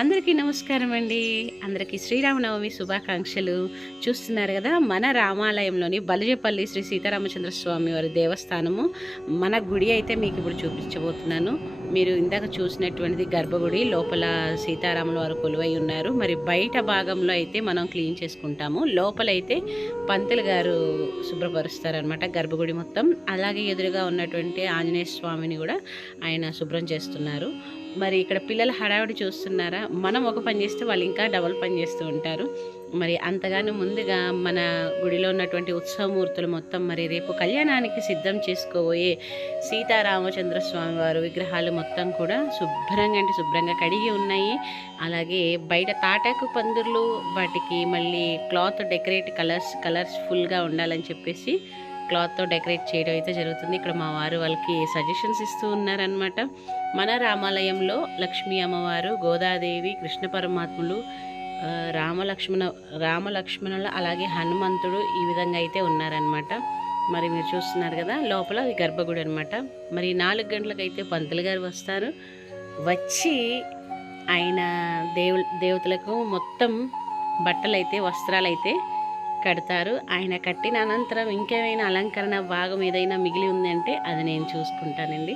అందరికీ నమస్కారం అండి. అందరికీ శ్రీరామనవమి శుభాకాంక్షలు. చూస్తున్నారు కదా మన రామాలయంలోని బలిజపల్లి శ్రీ సీతారామచంద్ర స్వామి వారి దేవస్థానము. మన గుడి అయితే మీకు ఇప్పుడు చూపించబోతున్నాను. మీరు ఇందాక చూసినటువంటిది గర్భగుడి లోపల సీతారాముల వారు కొలువై ఉన్నారు. మరి బయట భాగంలో అయితే మనం క్లీన్ చేసుకుంటాము. లోపలైతే పంతులు గారు శుభ్రపరుస్తారనమాట గర్భగుడి మొత్తం. అలాగే ఎదురుగా ఉన్నటువంటి ఆంజనేయ స్వామిని కూడా ఆయన శుభ్రం చేస్తున్నారు. మరి ఇక్కడ పిల్లల హడావిడి చూస్తున్నారా? మనం ఒక పని చేస్తే వాళ్ళు ఇంకా డబల్ పని చేస్తూ ఉంటారు. మరి అంతగానో ముందుగా మన గుడిలో ఉన్నటువంటి ఉత్సవమూర్తులు మొత్తం మరి రేపు కళ్యాణానికి సిద్ధం చేసుకోబోయే సీతారామచంద్ర స్వామి వారు విగ్రహాలు మొత్తం కూడా శుభ్రంగా అంటే శుభ్రంగా కడిగి ఉన్నాయి. అలాగే బయట తాటాకు పందిర్లు వాటికి మళ్ళీ క్లాత్ డెకరేట్ కలర్స్ కలర్స్ ఫుల్గా ఉండాలని చెప్పేసి క్లాత్తో డెకరేట్ చేయడం అయితే జరుగుతుంది. ఇక్కడ మా వారు వాళ్ళకి సజెషన్స్ ఇస్తూ ఉన్నారనమాట మన రామాలయంలో లక్ష్మీ అమ్మవారు గోదాదేవి కృష్ణ పరమాత్ములు రామలక్ష్మణ రామలక్ష్మణులు అలాగే హనుమంతుడు ఈ విధంగా అయితే ఉన్నారనమాట మరి మీరు చూస్తున్నారు కదా లోపల అది గర్భగుడి అనమాట మరి నాలుగు గంటలకైతే పంతులు గారు వస్తారు. వచ్చి ఆయన దేవు దేవతలకు మొత్తం బట్టలైతే వస్త్రాలైతే కడతారు. ఆయన కట్టిన అనంతరం ఇంకేమైనా అలంకరణ భాగం ఏదైనా మిగిలి ఉందంటే అది నేను చూసుకుంటానండి.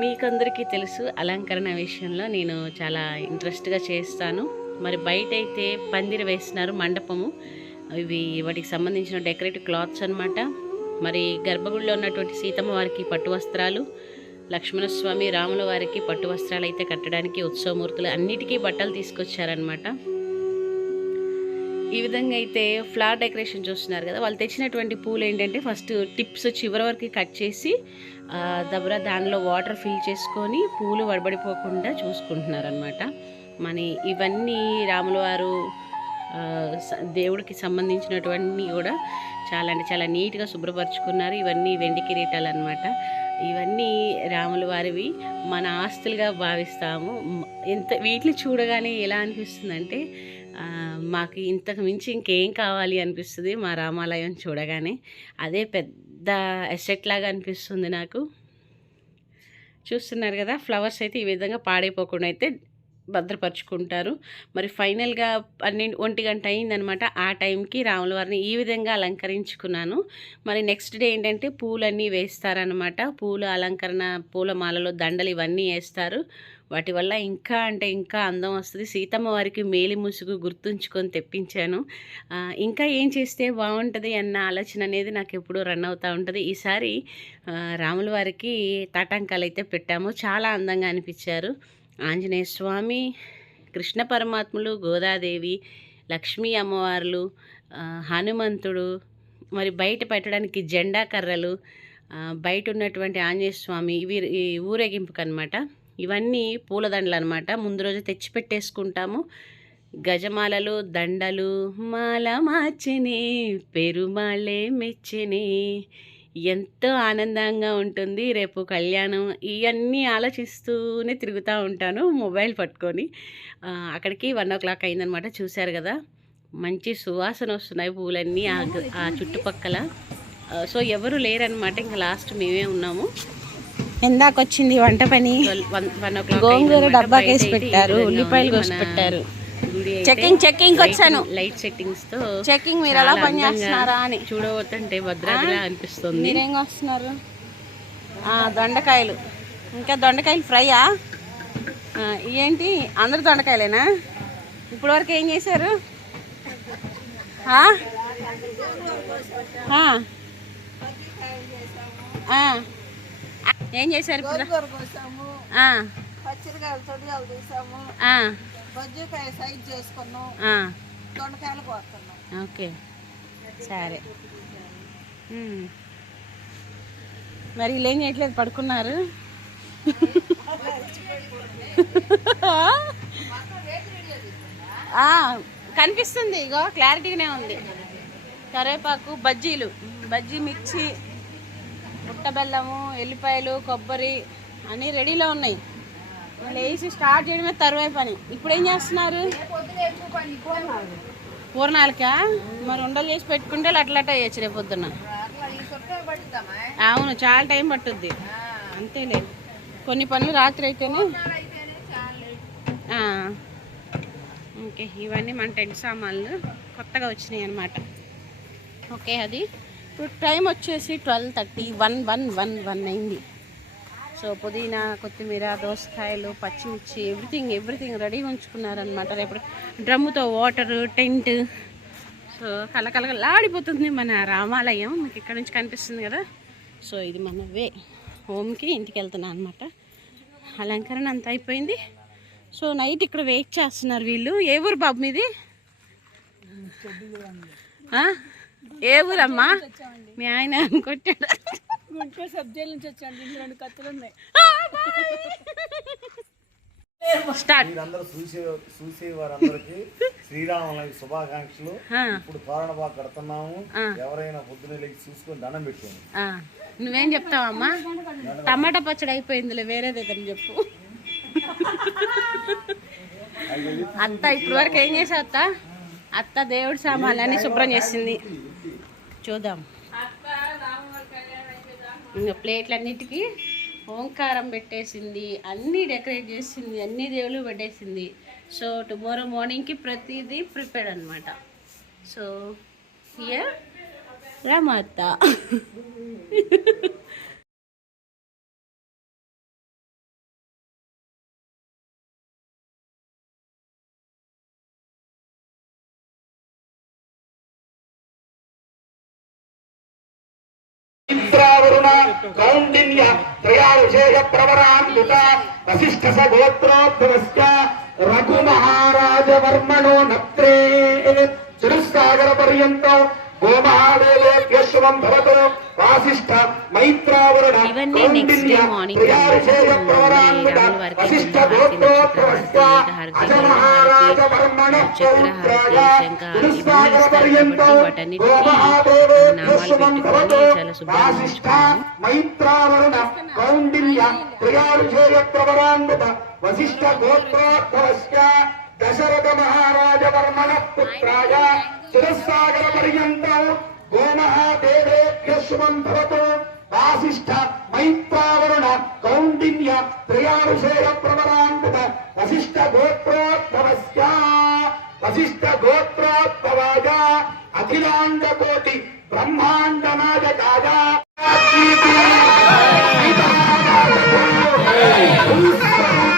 మీకందరికీ తెలుసు అలంకరణ విషయంలో నేను చాలా ఇంట్రెస్ట్గా చేస్తాను. మరి బయట అయితే పందిరి వేస్తున్నారు మండపము. ఇవి వాటికి సంబంధించిన డెకరేటివ్ క్లాత్స్ అనమాట మరి గర్భగుడిలో ఉన్నటువంటి సీతమ్మ వారికి పట్టు వస్త్రాలు లక్ష్మణస్వామి రాముల వారికి పట్టు వస్త్రాలు అయితే కట్టడానికి ఉత్సవమూర్తులు అన్నిటికీ బట్టలు తీసుకొచ్చారనమాట ఈ విధంగా అయితే ఫ్లవర్ డెకరేషన్ చూస్తున్నారు కదా. వాళ్ళు తెచ్చినటువంటి పూలు ఏంటంటే ఫస్ట్ టిప్స్ చివరి వరకు కట్ చేసి దబరా దానిలో వాటర్ ఫిల్ చేసుకొని పూలు వడబడిపోకుండా చూసుకుంటున్నారు అనమాట మన ఇవన్నీ రాముల వారు స- దేవుడికి సంబంధించినటువంటి కూడా చాలా అంటే చాలా నీట్గా శుభ్రపరచుకున్నారు. ఇవన్నీ వెండి కిరీటాలు అనమాట ఇవన్నీ రాముల వారివి మన ఆస్తులుగా భావిస్తాము. ఎంత వీటిని చూడగానే ఎలా అనిపిస్తుందంటే మాకు ఇంతకు మించి ఇంకేం కావాలి అనిపిస్తుంది మా రామాలయం చూడగానే. అదే పెద్ద ఎసెట్ లాగా అనిపిస్తుంది నాకు. చూస్తున్నారు కదా ఫ్లవర్స్ అయితే ఈ విధంగా పాడైపోకుండా అయితే భద్రపరుచుకుంటారు. మరి ఫైనల్గా పన్నెండు ఒంటి గంట అయిందనమాట. ఆ టైంకి రాముల వారిని ఈ విధంగా అలంకరించుకున్నాను. మరి నెక్స్ట్ డే ఏంటంటే పూలన్నీ వేస్తారనమాట. పూల అలంకరణ పూల మాలలో దండలు ఇవన్నీ వేస్తారు. వాటి వల్ల ఇంకా అంటే ఇంకా అందం వస్తుంది. సీతమ్మ వారికి మేలి ముసుగు గుర్తుంచుకొని తెప్పించాను. ఇంకా ఏం చేస్తే బాగుంటుంది అన్న ఆలోచన అనేది నాకు ఎప్పుడూ రన్ అవుతూ ఉంటుంది. ఈసారి ఆ, రాముల వారికి తాటాంకాలు అయితే పెట్టాము. చాలా అందంగా అనిపించారు. ఆంజనేయ స్వామి కృష్ణ పరమాత్ములు గోదాదేవి లక్ష్మీ అమ్మవార్లు హనుమంతుడు మరి బయట పెట్టడానికి జెండా కర్రలు బయట ఉన్నటువంటి ఆంజనేయ స్వామి ఇవి ఈ ఊరేగింపుకు అనమాట ఇవన్నీ పూలదండలు అనమాట ముందు రోజు తెచ్చి పెట్టేసుకుంటాము గజమాలలు దండలు మాల మార్చెనే పెరుమాళ్ళే మెచ్చనే ఎంతో ఆనందంగా ఉంటుంది. రేపు కళ్యాణం ఇవన్నీ ఆలోచిస్తూనే తిరుగుతూ ఉంటాను మొబైల్ పట్టుకొని. అక్కడికి వన్ ఓ క్లాక్ అయిందనమాట. చూశారు కదా మంచి సువాసన వస్తున్నాయి పూలన్నీ ఆ చుట్టుపక్కల. సో ఎవరు లేరనమాట. ఇంకా లాస్ట్ మేమే ఉన్నాము. ఎందాక వచ్చింది వంట పని. వన్ ఓ క్లాక్ గోంగూర అయిందనమాట. డబ్బాకి బయట వేసి అయితే ఈ పెట్టారు ఉల్లిపాయలు కోసి పెట్టారు. చెక్కింగ్ చెక్కింగ్ వచ్చాను. లైట్ సెట్టింగ్స్తో చెక్కింగ్ మీరు ఎలా పని చేస్తున్నారా అని. చూడవద్దంటే భద్రాద్రిలా అనిపిస్తుంది. మీరేం వస్తున్నారు దొండకాయలు. ఇంకా దొండకాయలు ఫ్రైయా? ఏంటి అందరు దొండకాయలేనా? ఇప్పటి వరకు ఏం చేశారు? ఆ? ఆ. ఆ. ఏం చేశారు ఇప్పుడు? బజ్జీకాయ సైజ్ చేసుకున్నాం. ఆ. దొండకాయలు కోస్తున్నాం. ఓకే. సరే. మరి వీళ్ళు ఏం చేయట్లేదు? పడుకున్నారు? కనిపిస్తుంది. ఇగో క్లారిటీగానే ఉంది. కరివేపాకు బజ్జీలు. బజ్జీ మిర్చి పుట్ట బెల్లము ఎల్లిపాయలు కొబ్బరి అన్నీ రెడీలో ఉన్నాయి. లేచి వేసి స్టార్ట్ చేయడమే తరువై పని. ఇప్పుడు ఏం చేస్తున్నారు? పూర్ణాలకా? మరి ఉండలు చేసి పెట్టుకుంటే అట్లా అట్లా రేపు పొద్దున్న. అవును చాలా టైం పట్టుద్ది. అంతేలే. కొన్ని పనులు రాత్రి అయితేనే. ఓకే ఇవన్నీ మన టెంట్ సామాన్లు కొత్తగా వచ్చినాయి అనమాట ఓకే అది. ఇప్పుడు టైం వచ్చేసి twelve thirty one one one one అయింది. సో పుదీనా కొత్తిమీర దోసకాయలు పచ్చిమిర్చి ఎవ్రీథింగ్ ఎవ్రీథింగ్ రెడీగా ఉంచుకున్నారనమాట రేపు డ్రమ్ముతో వాటర్ టెంట్. సో కలకలలాడిపోతుంది మన రామాలయం. మీకు ఇక్కడ నుంచి కనిపిస్తుంది కదా. సో ఇది మన వే హోమ్కి ఇంటికి వెళ్తున్నాను అనమాట అలంకరణ అంతా అయిపోయింది. సో నైట్ ఇక్కడ వెయిట్ చేస్తున్నారు వీళ్ళు. ఏ ఊరు బాబు మీది? ఏ ఊరమ్మా? మీ ఆయన కొట్టాడు. గుంటూరు సబ్జెక్ట్ నుంచి వచ్చాను. ఇంట్లో రెండు కత్తులు ఉన్నాయి. స్టార్ట్. మీరందరూ చూసే చూసే వారందరికీ శుభాకాంక్షలు. ఇప్పుడు తోరణ బాగా కడుతున్నాము. ఎవరైనా పొద్దున లేచి చూసుకొని దండం పెట్టుకోండి. నువ్వేం చెప్తావమ్మా? టమాటా పచ్చడి అయిపోయిందిలే వేరేది ఏదని చెప్పు. అత్త ఇప్పటి వరకు ఏం చేసావు అత్త? అత్త దేవుడి సామాన్లన్నీ శుభ్రం చేసింది. చూద్దాం. ఇంకా ప్లేట్లన్నిటికీ ఓంకారం పెట్టేసింది అన్నీ డెకరేట్ చేసింది అన్ని దేవుళ్ళు పెట్టేసింది. సో టుమారో మార్నింగ్కి ప్రతిదీ ప్రిపేర్డ్ అనమాట సో ఇయర్ రమాత ఇంద్రావరుణ కౌండిన్య త్రయావిశేష ప్రవరాన్విత వశిష్ఠ స సగోత్రోద్భవస్య రఘు మహారాజ వర్మణో నత్రే చిరుసాగర పర్యంతం గోమహాదేవ గోమహాదేవేభ్యశ్వం భవతో వాసిష్ఠ మైత్రావరుణ. ప్రవరాన్విత వశిష్ఠ అజ మహారాజ వర్మణ పర్యంతం నామాలు భవతో వాసిష్ఠ. మైత్రావరుణ ప్రవరాన్విత వశిష్ఠ దశరథ మహారాజ వర్మణ పుత్రాయ చిరస్సాగర పర్యంతం గోమహాదేవేభ్య శుభం భవతు. వాసిష్ఠ మైత్రావరుణ కౌండిన్య త్రయావిషేయ ప్రవరాన్విత వశిష్ఠ గోత్రోద్భవస్య. వశిష్ఠ గోత్రోద్భవాయ. అఖిలాండ కోటి బ్రహ్మాండ నాయకాయ బంగారు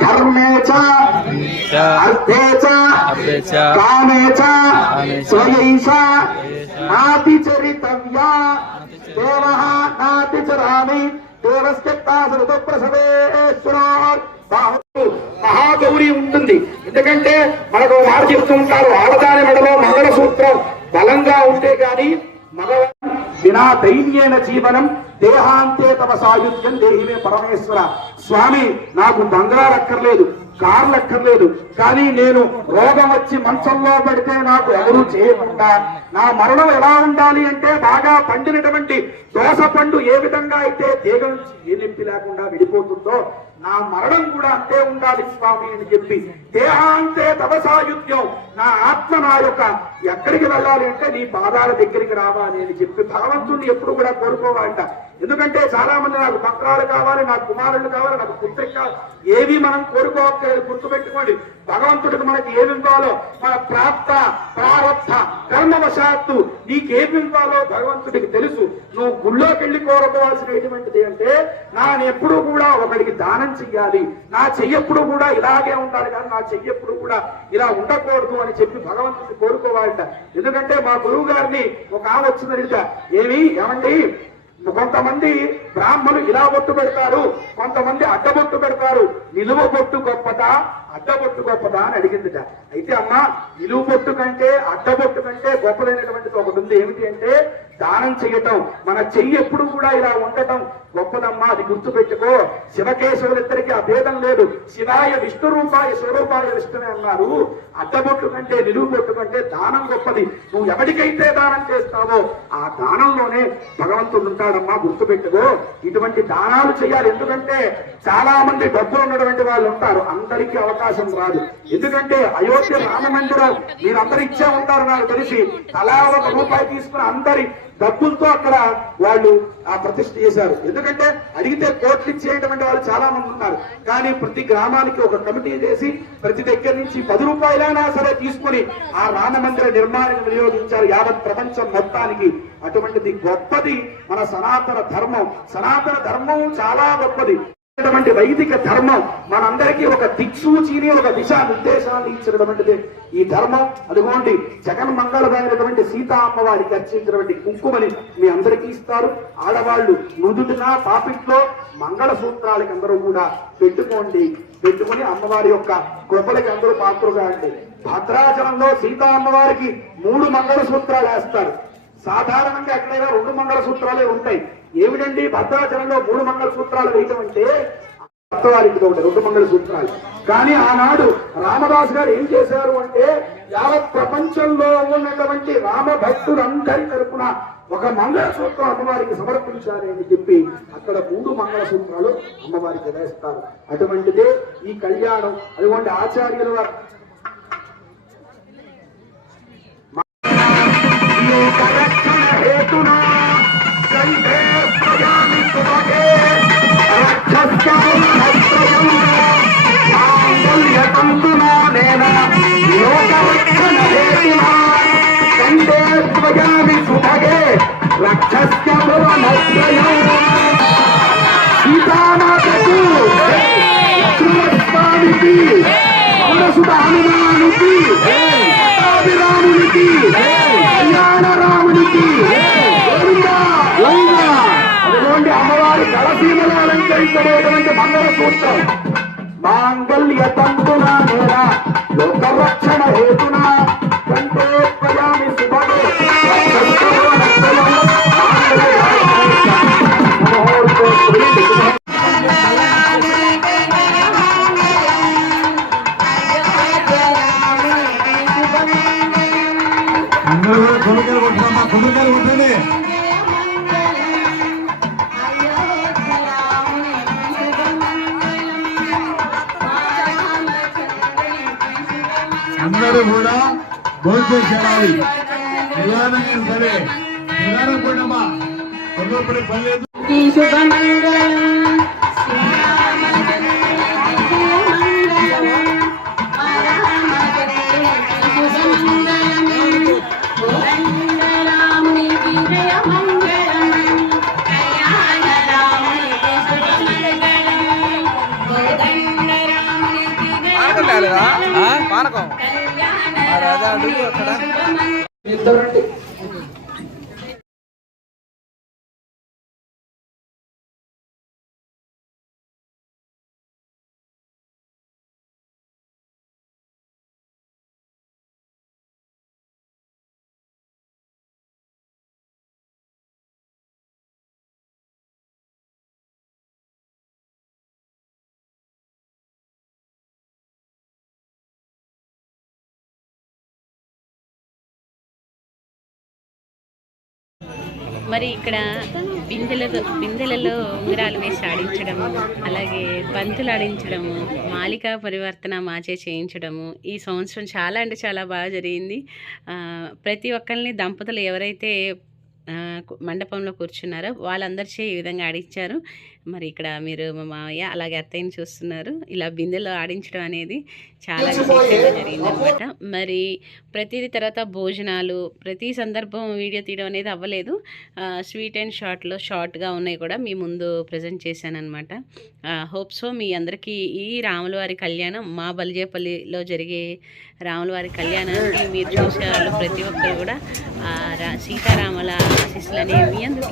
ధర్మే అర్థే కామే నాతిచరితవ్యా మహాగౌరి ఉంటుంది. ఎందుకంటే మనకు వారు చెప్తూ ఉంటారు ఆడదాని మెడలో మంగళసూత్రం బలంగా ఉంటే కానీ మగవ వినా దైన్యేన జీవనం దేహాంతే తమ సాయుధ్యం దేహిమే పరమేశ్వర. స్వామి నాకు బంగారు అక్కర్లేదు కార్లు అక్కర్లేదు కానీ నేను రోగం వచ్చి మంచంలో పడితే నాకు ఎవరు చేయకుండా నా మరణం ఎలా ఉండాలి అంటే బాగా పండినటువంటి దోస పండు ఏ విధంగా అయితే తీగ నుంచి ఏ నింపి లేకుండా విడిపోతుందో నా మరణం కూడా అంతే ఉండాలి స్వామి అని చెప్పి దేహాంతే తపసాయుధ్యం నా ఆత్మ నా యొక్క ఎక్కడికి వెళ్ళాలి అంటే నీ పాదాల దగ్గరికి రావాలి అని చెప్పి భగవంతుని ఎప్పుడు కూడా కోరుకోవాలంట. ఎందుకంటే చాలా మంది నాకు పత్రాలు కావాలి నాకు కుమారులు కావాలి నాకు పుత్రిక కావాలి. ఏవి మనం కోరుకోవట్లేదు గుర్తుపెట్టుకోండి. భగవంతుడికి మనకి ఏమి ఇవ్వాలో మన ప్రాప్త ప్రారబ్ధ కర్మవశాత్తు నీకేమి ఇవ్వాలో భగవంతుడికి తెలుసు. నువ్వు గుళ్ళోకి వెళ్ళి కోరుకోవాల్సినటువంటిది అంటే నా ఎప్పుడు కూడా ఒకడికి దానం చెయ్యాలి. నా చెయ్యప్పుడు కూడా ఇలాగే ఉండాలి కానీ నా చెయ్యప్పుడు కూడా ఇలా ఉండకూడదు అని చెప్పి భగవంతుడిని కోరుకోవాలట. ఎందుకంటే మా గురువు గారిని ఒక ఆమె వచ్చిందనిట ఏమి? ఏమండి? కొంతమంది బ్రాహ్మణులు ఇలా బొట్టు పెడతారు కొంతమంది అడ్డబొట్టు పెడతారు. నిలువ బొట్టు గొప్పదా అడ్డబొట్టు గొప్పదా అని అడిగిందిట. అయితే అమ్మ నిలువ బొట్టు కంటే అడ్డబొట్టు కంటే గొప్పదైనటువంటిది ఒకటి ఉంది. ఏమిటి అంటే దానం చేయటం మన చెయ్యి ఎప్పుడు కూడా ఇలా ఉండటం గొప్పదమ్మా అది గుర్తుపెట్టుకో. శివకేశవులిద్దరికి అభేదం లేదు. శివాయ విష్ణు రూపాయ స్వరూపాయ విష్ణునే అన్నారు అడ్డబొట్టు కంటే నిలువు బొట్టు కంటే దానం గొప్పది. నువ్వు ఎవరికైతే దానం చేస్తావో ఆ దానంలోనే భగవంతుడు ఉంటాడమ్మా గుర్తుపెట్టుకో. ఇటువంటి దానాలు చేయాలి. ఎందుకంటే చాలా మంది డబ్బులు ఉన్నటువంటి వాళ్ళు ఉంటారు. అందరికీ అవకాశం రాదు. ఎందుకంటే అయోధ్య రామ మందిరం మీరందరూ ఇచ్చే ఉంటారు నాకు తెలిసి. తలా ఒక రూపాయి తీసుకుని అందరి డబ్బులతో అక్కడ వాళ్ళు ఆ ప్రతిష్ఠ చేశారు. ఎందుకంటే అడిగితే కోట్లు ఇచ్చేటువంటి వాళ్ళు చాలా మంది ఉన్నారు. కానీ ప్రతి గ్రామానికి ఒక కమిటీ చేసి ప్రతి దగ్గర నుంచి పది రూపాయలైనా సరే తీసుకొని ఆ రామ మందిర నిర్మాణానికి వినియోగించారు. యావత్ ప్రపంచం మొత్తానికి అటువంటిది గొప్పది. మన సనాతన ధర్మం సనాతన ధర్మం చాలా గొప్పది. ఇచ్చినటువంటి వైదిక ధర్మం మనందరికీ ఒక దిక్సూచిని ఒక దిశా నిర్దేశాన్ని ఇచ్చినటువంటిది ఈ ధర్మం. అదిగోండి జగన్ మంగళమైనటువంటి సీతా అమ్మవారికి అర్చించినటువంటి కుంకుమని మీ అందరికీ ఇస్తారు. ఆడవాళ్ళు నుదుటిన పాపిట్లో మంగళ సూత్రాలకి అందరూ కూడా పెట్టుకోండి. పెట్టుకుని అమ్మవారి యొక్క కృపలకి అందరూ పాత్రగా అండి భద్రాచలంలో సీతా అమ్మవారికి మూడు మంగళ సూత్రాలు వేస్తారు. సాధారణంగా ఎక్కడైనా రెండు మంగళ సూత్రాలే ఉంటాయి. ఏమిటండి భద్రాచలంలో మూడు మంగళ సూత్రాలు వేయటం అంటే? భక్తవారికి ఉంటాయి రెండు మంగళ సూత్రాలు. కానీ ఆనాడు రామదాస్ గారు ఏం చేశారు అంటే యావత్ ప్రపంచంలో ఉన్నటువంటి రామభక్తులందరి తరపున ఒక మంగళ సూత్రం అమ్మవారికి సమర్పించాలి అని చెప్పి అక్కడ మూడు మంగళసూత్రాలు అమ్మవారికి వేస్తారు. అటువంటిదే ఈ కళ్యాణం. అటువంటి ఆచార్యుల వారు. హనుమానికి సీతాభిరామునికి కళ్యాణ రామునికి గోవిందా, అదిగోండి కళసీమలో అలంకరించబోయేటువంటి మంగళ సూత్రం. మాంగళ్య తంతున నేన? లోకరక్షణ హేతునా? అందరూ కూడా భోజనం చేయాలి నిదానంగా సరే నిదానం కూడా తొందరపడి పని లేదు శుభమంగళం పానకం అదే అడుగు అక్కడ. మరి ఇక్కడ బిందెలతో బిందెలలో ఉంగరాలు వేసి ఆడించడము అలాగే బంతులు ఆడించడము మాలికా పరివర్తన మాచే చేయించడము ఈ సంవత్సరం చాలా అంటే చాలా బాగా జరిగింది. ప్రతి ఒక్కరిని దంపతులు ఎవరైతే మండపంలో కూర్చున్నారో. వాళ్ళందరిచే ఈ విధంగా ఆడించారు. మరి ఇక్కడ మీరు మా మావయ్య అలాగే అత్తయ్యని చూస్తున్నారు. ఇలా బిందెలో ఆడించడం అనేది చాలా విశేషంగా జరిగింది అనమాట మరి ప్రతిదీ తర్వాత భోజనాలు ప్రతి సందర్భం వీడియో తీయడం అనేది అవ్వలేదు. స్వీట్ అండ్ షార్ట్లో షార్ట్గా ఉన్నాయి కూడా మీ ముందు ప్రజెంట్ చేశాను అనమాట హోప్ సో మీ అందరికీ ఈ రాములవారి కళ్యాణం మా బలిజేపల్లిలో జరిగే రాములవారి కళ్యాణానికి మీరు చూసే వాళ్ళు ప్రతి ఒక్కరు కూడా సీతారాముల ఆశీస్సులని అందుకే